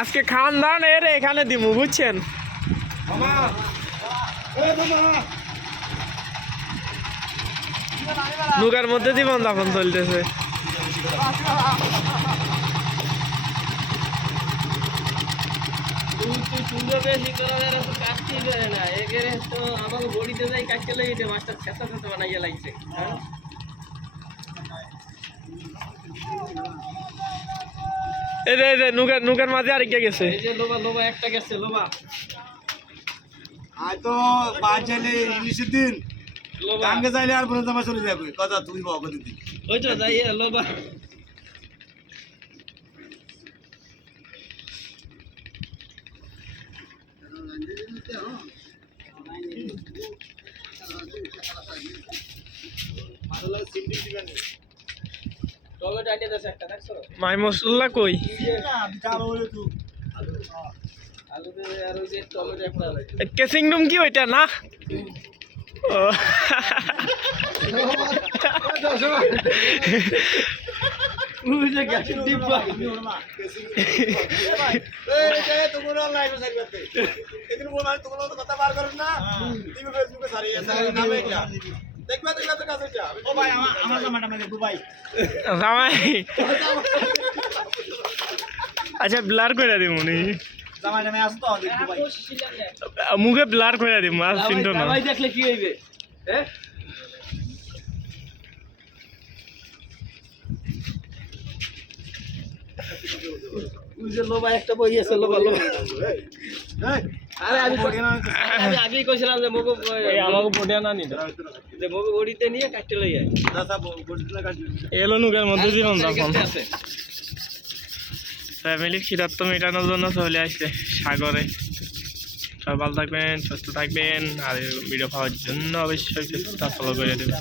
আজকে খাওয়ান দাওয়ান এর এখানে দিমু বুঝছেন। নৌকার মধ্যে জীবন যাপন চলতেছে। নৌকার মাঝে আরেকটা গেছে। একটা গেছে লোবা আয় তো বাজালে ইংলিশের দিন গাঙ্গে যাইলে আর বলে জামা চলে যাবে কথা তুই বাবা দিদি ওই তো যাই লোবা টমেটো আইতে দাও একটা দেখছো মাই মশলা কই? আলু দে আর ওই যে টমেটো একটা কেসিং রুম কি ওইটা না? ও ওই যে গ্যাসের ডিব্বা এই যে তোমরা অনলাইন সার্ভিসতে এদিন বল মানে তোমরা তো কথা বার করেন না তুমি ফেসবুকে সারিয়ে নামে এটা দেখবা তো কাছে যা ও ভাই আমার জামাটা মানে দুবাই জামাই আচ্ছা ব্লার করে দিমু নি জামাটা আমি আসতো দুবাই মুখে ব্লার করে দিমু আর চিন্তা না। ভাই দেখলে কি হইবে হ্যাঁ ওই যে লোবা একটা বই আছে লোবা লোবা আরে আমি আগেই কইছিলাম যে মগো আমাকে পড়ে না নি যে মগো বড়িতে নিয়ে কাটতে লই যায় দাদা বলতে কাজ এলো নৌকার মধ্যে জীবন যাপন। আছে ফ্যামিলির খিদার্ত মেটানোর জন্য চলে আসছে সাগরে। সবাই ভালো থাকবেন, সুস্থ থাকবেন, আর ভিডিও পাওয়ার জন্য অবশ্যই ফলো করে দেবেন।